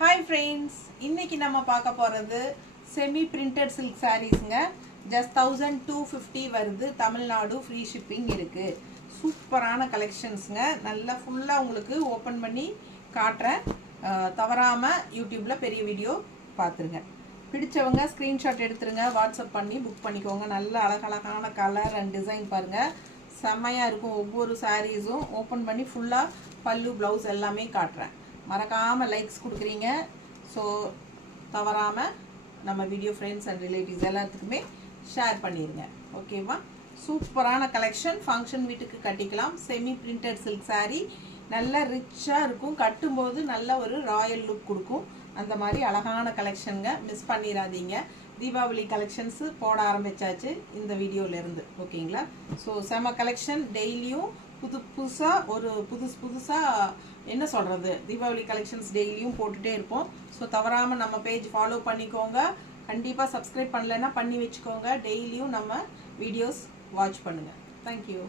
Hi friends, இன்னைக்கு நம்ம பார்க்க போறது semi printed silk sareesங்க. Just 1250 வருது. தமிழ்நாடு free shipping இருக்கு. சூப்பரான கலெக்ஷன்ஸ்ங்க. நல்லா ஃபுல்லா உங்களுக்கு ஓபன் பண்ணி காட்றேன். தவறாம YouTubeல பெரிய வீடியோ பாத்துருங்க. பிடிச்சவங்க ஸ்கிரீன்ஷாட் எடுத்துருங்க. வாட்ஸ்அப் பண்ணி புக் பண்ணிக்கோங்க. நல்ல அழகழகான கலர் அண்ட் டிசைன் பாருங்க. செமையா இருக்கும். ஒவ்வொரு சாரீஸும் ஓபன் பண்ணி ஃபுல்லா பல்லு ப்ளவுஸ் எல்லாமே காட்றேன். மறக்காம லைக்ஸ் கொடுக்குறீங்க. ஸோ தவறாம நம்ம வீடியோ ஃப்ரெண்ட்ஸ் அண்ட் ரிலேட்டிவ்ஸ் எல்லாத்துக்குமே ஷேர் பண்ணிடுங்க. ஓகேவா? சூப்பரான கலெக்ஷன். ஃபங்க்ஷன் வீட்டுக்கு கட்டிக்கலாம். செமி பிரிண்டட் சில்க் சாரீ நல்ல ரிச்சாக இருக்கும். கட்டும்போது நல்ல ஒரு ராயல் லுக் கொடுக்கும். அந்த மாதிரி அழகான கலெக்ஷனுங்க. மிஸ் பண்ணிடாதீங்க. தீபாவளி கலெக்ஷன்ஸு போட ஆரம்பிச்சாச்சு இந்த வீடியோவிலேருந்து. ஓகேங்களா? ஸோ செம கலெக்ஷன். டெய்லியும் புதுசாக ஒரு புதுசாக என்ன சொல்கிறது, தீபாவளி கலெக்ஷன்ஸ் டெய்லியும் போட்டுகிட்டே இருப்போம். ஸோ தவறாமல் நம்ம பேஜ் ஃபாலோ பண்ணிக்கோங்க. கண்டிப்பாக சப்ஸ்கிரைப் பண்ணலைன்னா பண்ணி வச்சுக்கோங்க. டெய்லியும் நம்ம வீடியோஸ் வாட்ச் பண்ணுங்கள். தேங்க்யூ.